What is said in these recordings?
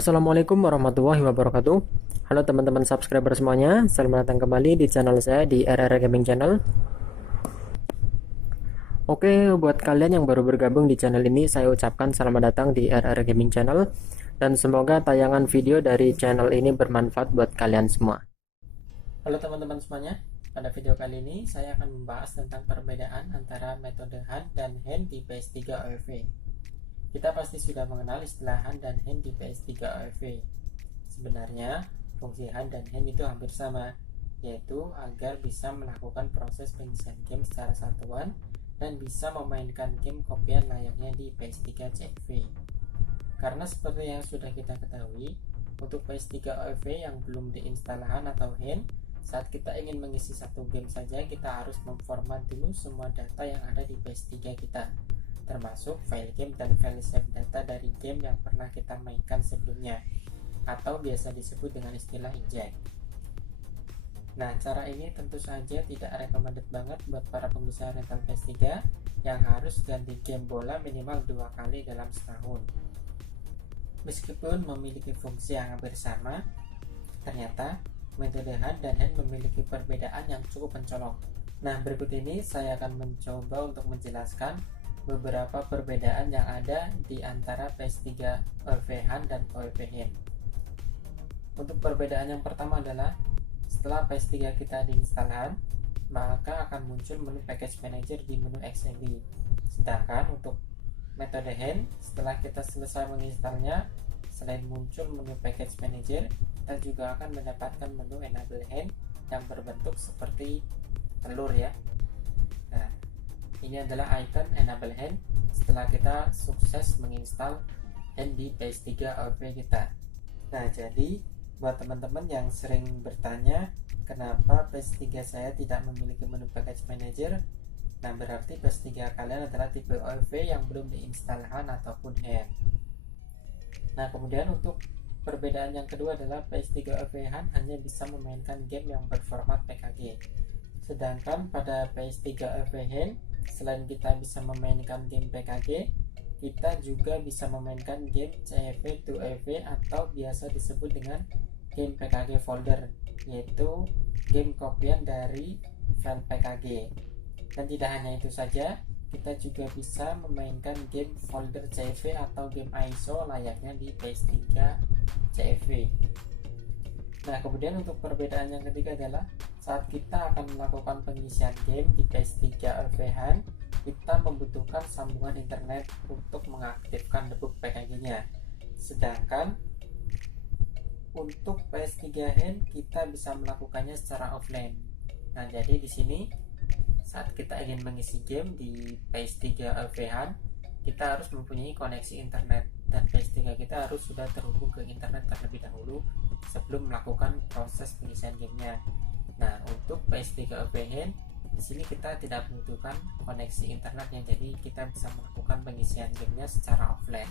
Assalamualaikum warahmatullahi wabarakatuh. Halo teman-teman subscriber semuanya, selamat datang kembali di channel saya di RR Gaming Channel. Oke, buat kalian yang baru bergabung di channel ini, saya ucapkan selamat datang di RR Gaming Channel dan semoga tayangan video dari channel ini bermanfaat buat kalian semua. Halo teman-teman semuanya, pada video kali ini saya akan membahas tentang perbedaan antara metode hand dan hand di PS3 OFV. Kita pasti sudah mengenal istilah hand dan hand di PS3 OFV. Sebenarnya, fungsi hand dan hand itu hampir sama, yaitu agar bisa melakukan proses pengisian game secara satuan dan bisa memainkan game kopian layaknya di PS3 CFV. Karena seperti yang sudah kita ketahui, untuk PS3 OFV yang belum diinstal hand atau hand, saat kita ingin mengisi satu game saja, kita harus memformat dulu semua data yang ada di PS3 kita, termasuk file game dan file save data dari game yang pernah kita mainkan sebelumnya, atau biasa disebut dengan istilah inject. Nah, cara ini tentu saja tidak recommended banget buat para pengusaha rental PS3 yang harus ganti game bola minimal 2 kali dalam setahun. Meskipun memiliki fungsi yang hampir sama, ternyata metode hand dan hand memiliki perbedaan yang cukup mencolok. Nah, berikut ini saya akan mencoba untuk menjelaskan beberapa perbedaan yang ada di antara PS3 OFV hand dan OFV hand. Untuk perbedaan yang pertama adalah setelah PS3 kita diinstal hand, maka akan muncul menu package manager di menu XMB. Sedangkan untuk metode hand, setelah kita selesai menginstalnya, selain muncul menu package manager, kita juga akan mendapatkan menu enable hand yang berbentuk seperti telur ya. Nah, ini adalah icon enable hand setelah kita sukses menginstal hand di PS3 OFV kita. Nah, jadi buat teman-teman yang sering bertanya kenapa PS3 saya tidak memiliki menu package manager, nah berarti PS3 kalian adalah tipe OFV yang belum diinstal hand ataupun hand. Nah, kemudian untuk perbedaan yang kedua adalah PS3 OFV hand hanya bisa memainkan game yang berformat PKG. Sedangkan pada PS3 OFV hand, selain kita bisa memainkan game PKG, kita juga bisa memainkan game CFV to EV atau biasa disebut dengan game PKG folder, yaitu game kopian dari file PKG. Dan tidak hanya itu saja, kita juga bisa memainkan game folder CFV atau game ISO layaknya di PS3 CFV. Nah, kemudian untuk perbedaan yang ketiga adalah saat kita akan melakukan pengisian game di PS3 OFV hand, kita membutuhkan sambungan internet untuk mengaktifkan debug PKG-nya. Sedangkan untuk PS3 hand kita bisa melakukannya secara offline. Nah, jadi di sini saat kita ingin mengisi game di PS3 OFV hand, kita harus mempunyai koneksi internet dan PS3 kita harus sudah terhubung ke internet terlebih dahulu sebelum melakukan proses pengisian gamenya. Nah, untuk PS3 OFV hand di sini kita tidak membutuhkan koneksi internetnya, jadi kita bisa melakukan pengisian gamenya secara offline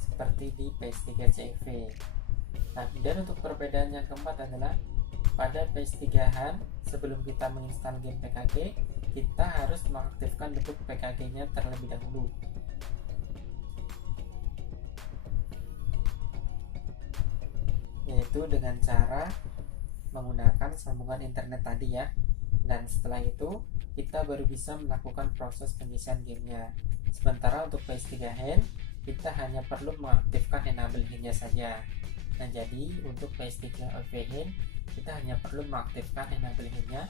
seperti di PS3 CFV. Nah, kemudian untuk perbedaan yang keempat adalah pada PS3 hand sebelum kita menginstal game PKG, kita harus mengaktifkan debug PKG-nya terlebih dahulu. Yaitu dengan cara menggunakan sambungan internet tadi ya. Dan setelah itu kita baru bisa melakukan proses pengisian gamenya. Sementara untuk PS3 hand kita hanya perlu mengaktifkan enable hand-nya saja. Nah, jadi untuk PS3 OFV hand kita hanya perlu mengaktifkan enable hand-nya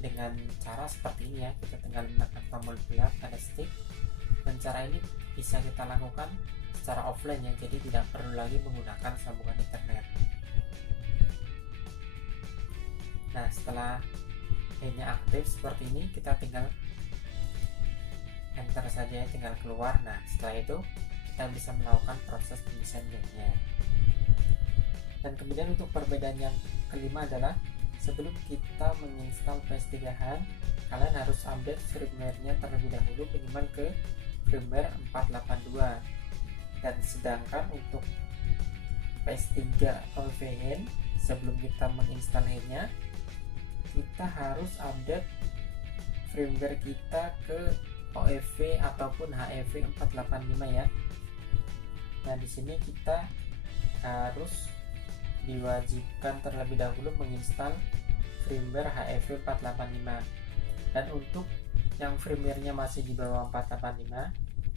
dengan cara seperti ini ya. Kita tinggal menekan tombol gelap pada stick, dan cara ini bisa kita lakukan secara offline ya, jadi tidak perlu lagi menggunakan sambungan internet. Nah, setelah handnya aktif seperti ini, kita tinggal enter saja, tinggal keluar. Nah, setelah itu kita bisa melakukan proses pengisian gamenya. Dan kemudian untuk perbedaan yang kelima adalah sebelum kita menginstal PS3 hand, kalian harus update firmware-nya terlebih dahulu minimal ke firmware 482. Dan sedangkan untuk PS3 OFV hand, sebelum kita menginstal handnya, kita harus update firmware kita ke OFV ataupun HEV 485 ya. Nah, di sini kita harus diwajibkan terlebih dahulu menginstal firmware HEV 485. Dan untuk yang firmware-nya masih di bawah 485,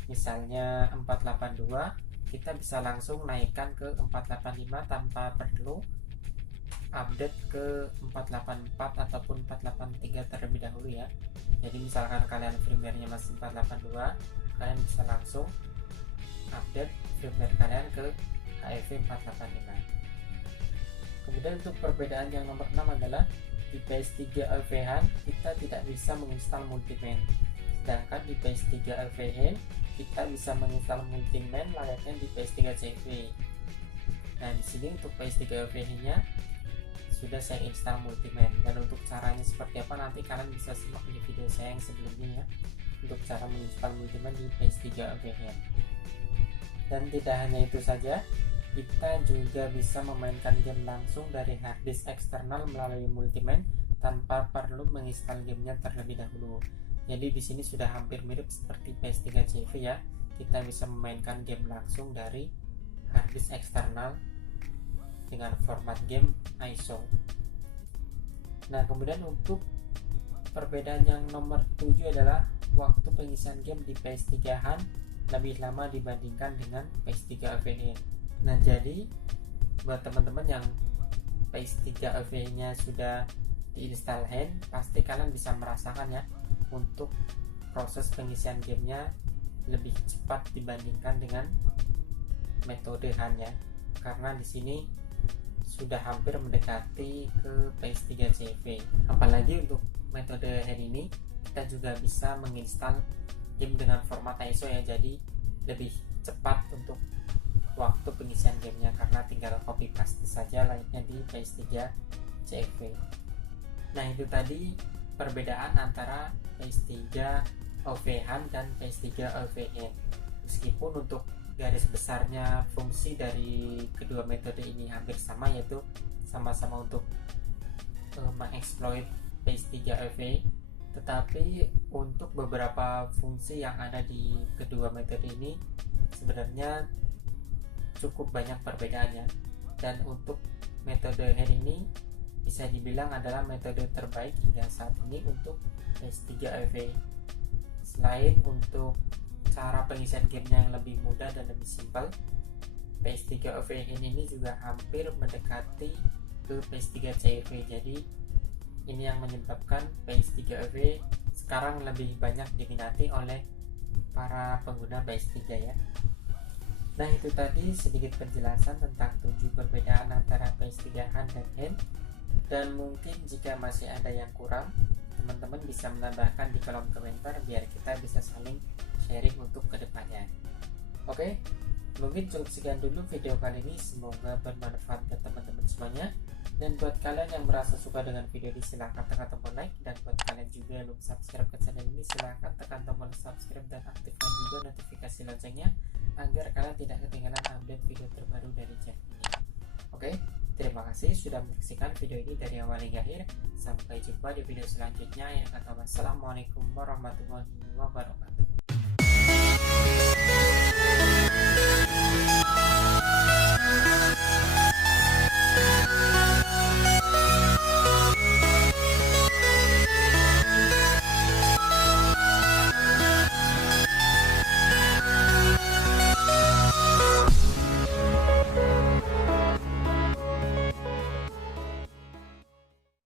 misalnya 482, kita bisa langsung naikkan ke 485 tanpa perlu update ke 484 ataupun 483 terlebih dahulu ya. Jadi misalkan kalian firmware-nya masih 482, kalian bisa langsung update firmware kalian ke HEV 485. Kemudian untuk perbedaan yang nomor 6 adalah di PS3 LVH kita tidak bisa menginstal Multiman, sedangkan di PS3 LVH kita bisa menginstal Multiman layaknya di PS3 CV. Nah, di sini untuk PS3 LVH-nya sudah saya install Multiman, dan untuk caranya seperti apa nanti kalian bisa simak di video saya yang sebelumnya ya, untuk cara menginstal Multiman di PS3 LVH. Dan tidak hanya itu saja, kita juga bisa memainkan game langsung dari harddisk eksternal melalui Multiman tanpa perlu menginstal gamenya terlebih dahulu. Jadi di sini sudah hampir mirip seperti PS3 CV ya. Kita bisa memainkan game langsung dari harddisk eksternal dengan format game ISO. Nah, kemudian untuk perbedaan yang nomor 7 adalah waktu pengisian game di PS3 HAN lebih lama dibandingkan dengan PS3 LVH. Nah, jadi buat teman-teman yang PS3 LVH-nya sudah diinstal HAN, pasti kalian bisa merasakan ya untuk proses pengisian gamenya lebih cepat dibandingkan dengan metode HAN ya, karena di sini sudah hampir mendekati ke PS3 CV. Apalagi untuk metode HAN ini kita juga bisa menginstal game dengan format ISO ya, jadi lebih cepat untuk waktu pengisian gamenya karena tinggal copy paste saja layaknya di PS3 CV. Nah, itu tadi perbedaan antara PS3 LVH dan PS3 LVH. Meskipun untuk garis besarnya fungsi dari kedua metode ini hampir sama, yaitu sama-sama untuk mengeksploit PS3 LVH, tetapi untuk beberapa fungsi yang ada di kedua metode ini sebenarnya cukup banyak perbedaannya. Dan untuk metode HAN ini bisa dibilang adalah metode terbaik hingga saat ini untuk PS3 LVH. Selain untuk cara pengisian gamenya yang lebih mudah dan lebih simpel, PS3 LVH ini juga hampir mendekati ke PS3 CV. Jadi ini yang menyebabkan PS3 LVH sekarang lebih banyak diminati oleh para pengguna PS3 ya. Nah, itu tadi sedikit penjelasan tentang 7 perbedaan antara PS3 HAN dan HAN. Dan mungkin jika masih ada yang kurang, teman-teman bisa menambahkan di kolom komentar biar kita bisa saling sharing untuk kedepannya. Oke, mungkin cukup sekian dulu video kali ini, semoga bermanfaat buat teman-teman semuanya. Dan buat kalian yang merasa suka dengan video ini, silahkan tekan tombol like, dan buat kalian juga yang belum subscribe ke channel ini, silahkan tekan tombol subscribe dan aktifkan juga notifikasi loncengnya agar kalian tidak ketinggalan update video terbaru dari channel ini. Oke, terima kasih sudah menyaksikan video ini dari awal hingga akhir. Sampai jumpa di video selanjutnya. Yang kata wassalamualaikum warahmatullahi wabarakatuh.